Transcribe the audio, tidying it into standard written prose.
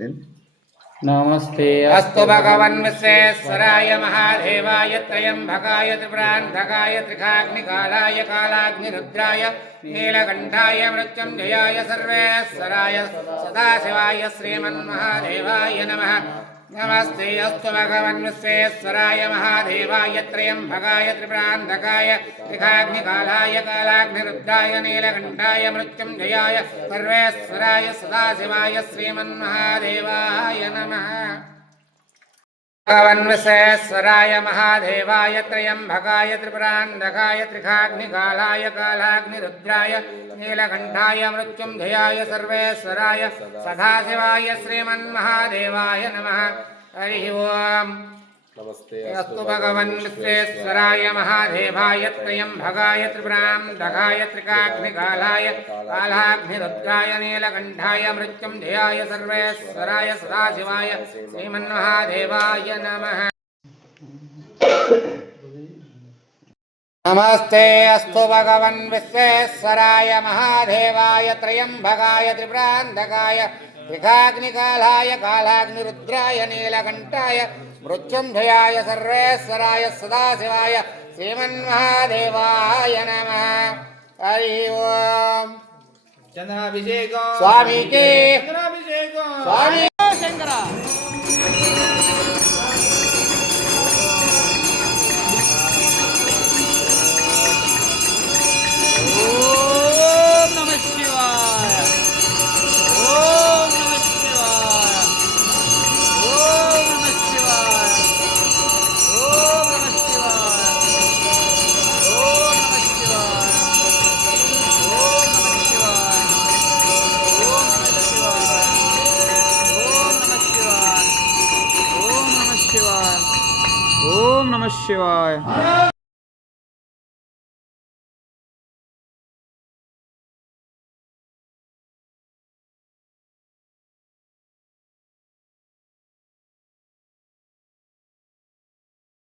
नमस्ते अस्तु भगवन् विश्वेश्वराय महादेवाय त्र्यम्बकाय त्रिपुरान्धकाय त्रिकाग्निकालाय कालाग्निरुद्राय नीलकण्ठाय मृत्युञ्जयाय सर्वेश्वराय सदाशिवाय श्रीमन्महादेवाय नमः। नमस्ते अस्तु भगवन् विश्वेश्वराय महादेवाय त्र्यम्बकाय त्रिपुरान्धकाय त्रिकाग्निकालाय कालाग्निरुद्राय नीलकण्ठाय मृत्युञ्जयाय सर्वेश्वराय सदाशिवाय श्रीमन्महादेवाय नमः। भगवन् विश्वेश्वराय महादेवाय त्र्यम्बकाय त्रिपुरान्धकाय त्रिकाग्निकालाय कालाग्निरुद्राय नीलकण्ठाय मृत्युञ्जयाय सर्वेश्वराय सदाशिवाय श्रीमन्महादेवाय नमः। हरिः ओम्। अस्तु भगवन् विश्वेश्वराय महादेवाय त्र्यम्बकाय त्रिपुरान्धकाय त्रिकाग्निकालाय कालाग्निरुद्राय नीलकण्ठाय मृत्युञ्जयाय सर्वेश्वराय सदाशिवाय श्रीमन्महादेवाय नमः। नमस्ते अस्तु भगवन् विश्वेश्वराय महादेवाय त्र्यम्बकाय त्रिपुरान्धकाय त्रिकाग्निकालाय कालाग्निरुद्राय नीलकण्ठाय मृत्युञ्जयाय सर्वेश्वराय सदाशिवाय श्रीमन्महादेवाय नमः। हरिः ओम्। चंद्राभिषेकं स्वामी के चंद्राभिषेकं स्वामी शंकर ओम नमः शिवाय।